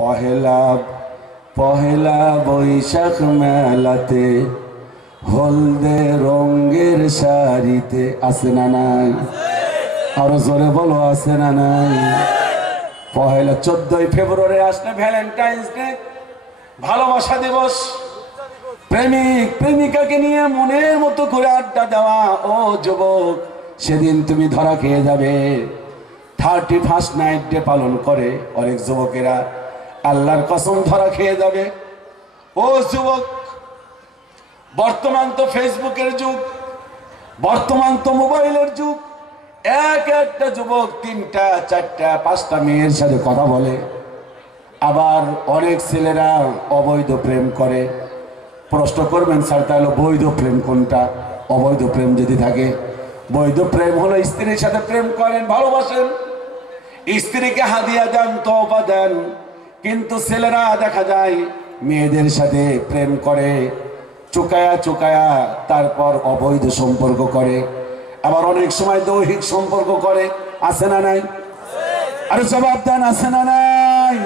পহেলা পহেলা বৈশাখ মেলাতে হলদে রঙের শাড়িতে আছে না নাই? আরো জোরে বলো আছে না নাই? পহেলা 14ই ফেব্রুয়ারি আসলে ভ্যালেন্টাইন্স ডে, ভালোবাসা দিবস। প্রেমিক প্রেমিকাকে নিয়ে মনের মতো করে আড্ডা দেওয়া। ও যুবক, সেদিন তুমি ধরা খেয়ে যাবে। 31st নাইট ডে পালন করে অনেক যুবকেরা, আল্লাহর কসম ধরা খেয়ে যাবে। ও যুবক, বর্তমান তো ফেসবুকের যুগ, বর্তমান তো মোবাইলের যুগ। একটা যুবক 3টা 4টা 5টা মেয়ের সাথে কথা বলে। আবার অনেক ছেলেরা অবৈধ প্রেম করে। প্রশ্ন করবেন স্যার, তাহলে বৈধ প্রেম কোনটা? অবৈধ প্রেম যদি থাকে, বৈধ প্রেম হলো স্ত্রীর সাথে প্রেম করেন, ভালোবাসেন, স্ত্রীকে হাদিয়া দেন, তোহফা দেন। কিন্তু ছেলেরা দেখা যায় মেয়েদের সাথে প্রেম করে, চুকায়া চুকায়া তারপর অবৈধ সম্পর্ক করে। আবার অনেক সময় দৈহিক সম্পর্ক করে। আছে না নাই? আরে জবাব দেন, আছে না নাই?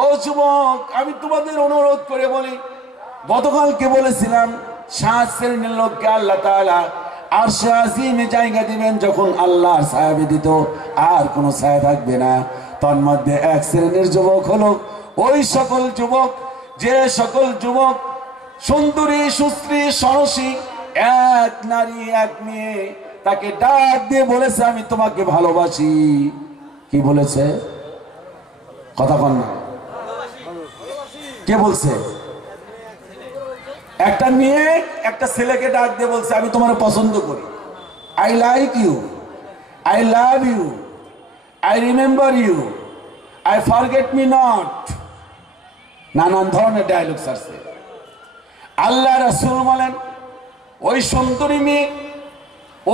ও যুবক, আমি তোমাদের অনুরোধ করে বলি, গতকালকে বলেছিলাম 7 শ্রেণীর লোককে আল্লাহ তাআলা আরশে আজিমে জায়গা দিবেন। যখন আল্লাহর ছায়া ব্যতীত আর কোনো ছায়া থাকবে না, তার মধ্যে 1 শ্রেণীর যুবক হলো ওই সকল যুবক, যে সকল যুবক সুন্দরী সুশ্রী সরসী, এক নারী এক মেয়ে তাকে ডাক দিয়ে বলেছে আমি তোমাকে ভালোবাসি। কি বলেছে? কথা কন না, কে বলছে? একটা মেয়ে একটা ছেলেকে ডাক দিয়ে বলছে আমি তোমার পছন্দ করি, I like you, I love you, I remember you, I forget me not. নানান ধরনের ডায়লগ আছে। আল্লাহ রাসূল বলেন ওই সুন্দরী মেয়ে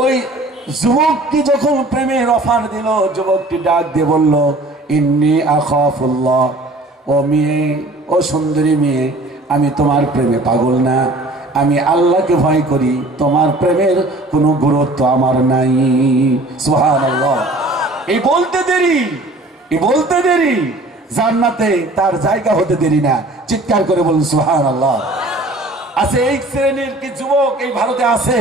ওই যুবকটি যখন প্রেমের অফার দিল, যুবকটি ডাক দিয়ে বলল ইন্নী আখাফুল্লাহ। ও মেয়ে, ও সুন্দরী মেয়ে, আমি তোমার প্রেমে পাগল না, আমি আল্লাহকে ভয় করি, তোমার প্রেমের কোনো গুরুত্ব আমার নাই। সুবহানাল্লাহ। এই বলতে দেরি জান্নাতে তার জায়গা হতে দেরি না। চিৎকার করে বলুন সুবহানাল্লাহ। আছে এই শ্রেণীর কি যুবক এই ভারতে আছে?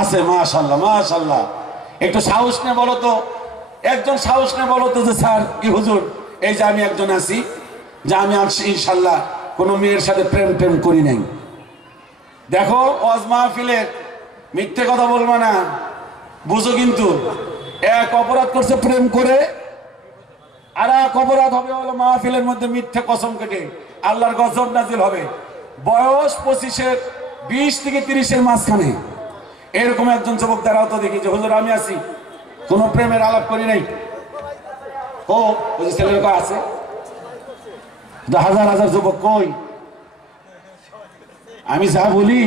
আছে, মাশাআল্লাহ মাশাআল্লাহ। একটু সাহস নিয়ে বলো তো, একজন সাহস নিয়ে বলো তো যে স্যার কি হুজুর, এই যে আমি একজন আছি, যে আমি ইনশাল্লাহ কোনো মেয়ের সাথে প্রেম করি নাই। দেখো ওয়াজ মাহফিলের মিথ্যে কথা বলবা না, বুঝো। কিন্তু এক অপরাধ করছে প্রেম করে, আর এক অপরাধ হবে হলো মাহফিলের মধ্যে মিথ্যে কসম কেটে আল্লাহর গজব নাজিল হবে। বয়স 25-এর 20 থেকে 30-এর মাঝখানে এরকম একজন যুবক দ্বারাও তো দেখি যে হুজুর আমি আছি, কোনো প্রেমের আলাপ করি নাই। ও ওই ছেলের কয় আছে, হাজার হাজার যুবক কই? আমি যা বলি,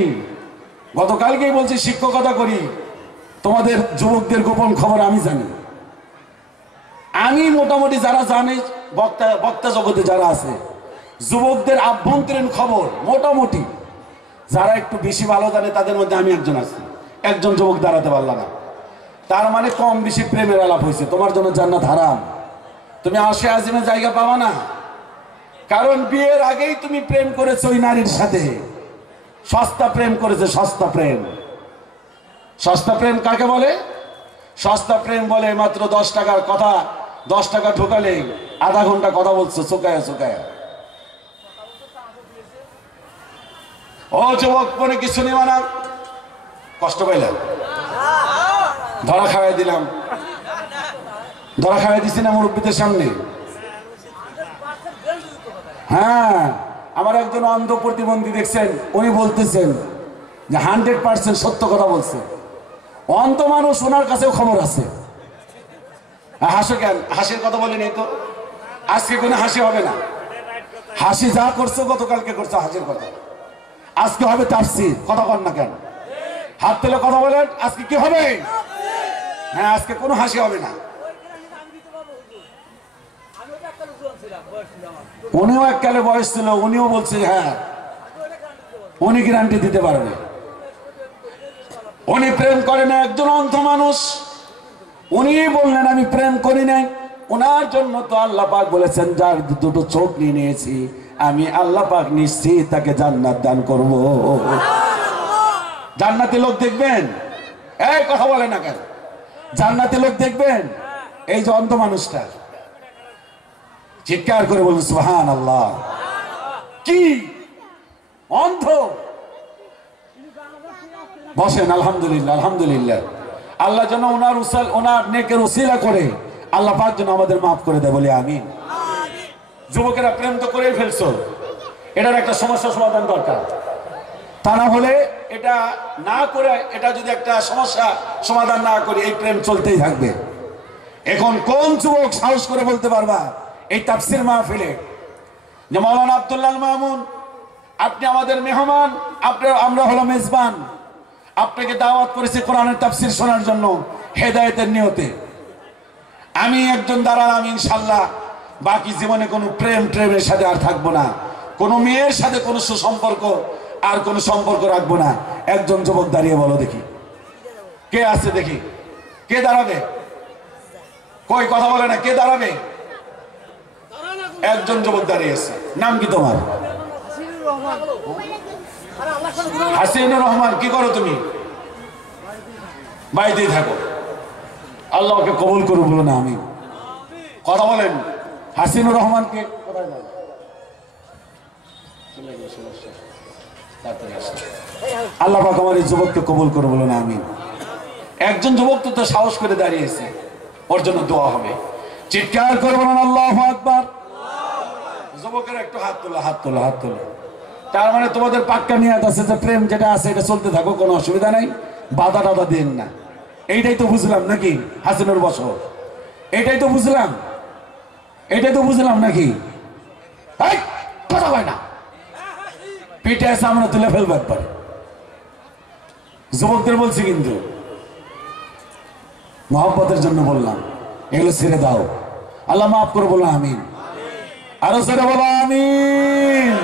গতকালকেই বলছি শিক্ষকতা করি, তোমাদের যুবকদের গোপন খবর আমি জানি। আমি মোটামুটি যারা জানে, বক্তা জগতে যারা আছে, যুবকদের আভ্যন্তরীণ খবর মোটামুটি যারা একটু বেশি ভালো জানে, তাদের মধ্যে আমি একজন আছি। একজন যুবক দাঁড়াতে পারলাম না, তার মানে কম বেশি প্রেমের আলাপ হয়েছে। তোমার জন্য জান্নাত হারাম, তুমি আরশে আজিমে জায়গা পাবা না। কারণ বিয়ের আগেই তুমি প্রেম করেছো ওই নারীর সাথে, সস্তা প্রেম করেছে। সস্তা প্রেম, সস্তা প্রেম কাকে বলে? সস্তা প্রেম বলে মাত্র 10 টাকার কথা, 10 টাকা ঢোকালে আধা ঘন্টা কথা বলছো চোকায়া চোকায়া। ও যুবক, মনে কিছু নেওয়া না, কষ্ট পাইলাম, ধরা খাওয়াই দিলাম, ধরা খাওয়াই দিছি না মুরব্বীদের সামনে। হ্যাঁ, আমার একজন অন্ধ প্রতিবন্ধী দেখছেন, উনি বলতেছেন যে 100% সত্য কথা বলছে। অন্ধ মানুষ, ওনার কাছেও খবর আছে। হাসো কেন? হাসির কথা বলি নাই তো, আজকে কোনো হাসি হবে না। হাসি যা করছো গতকালকে করছো হাসির কথা, আজকে হবে তাফসীর। কথা বল না কেন? হাত তুলে কথা বলেন, আজকে কি হবে? হ্যাঁ, আজকে কোনো হাসি হবে না। উনিও এককালে বয়স ছিল, উনিও বলছে হ্যাঁ, উনি গ্যারান্টি দিতে পারবে। উনি প্রেম করে না, একজন অন্ধ মানুষ, উনি বললেন আমি প্রেম করি নাই। ওনার জন্য তো আল্লাহ পাক বলেছেন যার দুটো চোখ নিয়ে নিয়েছি আমি আল্লাহ পাক নিশ্চিত তাকে জান্নাত দান করব। জান্নাতি লোক দেখবেন, এই কথা বলে না কেন, জান্নাতি লোক দেখবেন। এই যে অন্ধ মানুষটা, চিৎকার করে বলুন সুবহানাল্লাহ। কি অন্ধ? বসেন, আলহামদুলিল্লাহ আলহামদুলিল্লাহ। আল্লাহ যেন ওনার নেকের উসিলা করে আল্লাহ পাক যেন আমাদের মাফ করে দেয়, বলি আমিন। যুবকেরা প্রেম তো করেই ফেলছো, এটার একটা সমস্যা সমাধান দরকার। তা না হলে এটা না করে, এটা যদি একটা সমস্যা সমাধান না করি এই প্রেম চলতেই থাকবে। এখন কোন যুবক সাহস করে বলতে পারবা এই তাফসীর মাহফিলে যে মাওলানা আব্দুল্লাহ মামুন আপনি আমাদের মেহমান, আমরা হলো মেজবান, আপনাকে দাওয়াত করেছি কোরআনের তাফসীর শোনার জন্য হেদায়েতের নিয়তে। আমি একজন দাঁড়ালাম ইনশাল্লাহ, বাকি জীবনে কোনো প্রেমের সাথে আর থাকবো না, কোনো মেয়ের সাথে কোনো সুসম্পর্ক আর কোনো সম্পর্ক রাখবো না। একজন যুবক দাঁড়িয়ে বলো দেখি, কে আছে দেখি, কে দাঁড়াবে? কই কথা বলে না, কে দাঁড়াবে? একজন যুবক দাঁড়িয়েছে, নাম কি তোমার? হাসিনুর রহমান। কি করো তুমি? বাইরেই থাকো, আল্লাহকে কবুল করো, বলো না আমি। কথা বলেন, হাসিনুর রহমানকে আল্লাহ পাক আমার এই যুবককে কবুল করো, বলো না আমি। একজন যুবক তো সাহস করে দাঁড়িয়েছে, ওর জন্য দোয়া হবে। চিৎকার করে বলুন আল্লাহু আকবার। যুবকের একটু হাত তোলো, হাত তোলো, হাত তোলো। তার মানে তোমাদের পাক্কা নিয়ত আছে যে প্রেম যেটা আছে এটা চলতে থাকো, কোনো অসুবিধা নাই, বাধা টাধা দেন না। এইটাই তো বুঝলাম নাকি হাসিনুর বছর? এটাই তো বুঝলাম, এটাই তো বুঝলাম নাকি? কথা হয় না, পিঠে সামনে তুলে ফেলবো একবার। যুবকদের বলছি কিন্তু মহব্বতের জন্য বললাম, এগুলো ছেড়ে দাও, আল্লাহ মাফ করে বলো আমিন। আরো ছেড়ে বলো আমিন।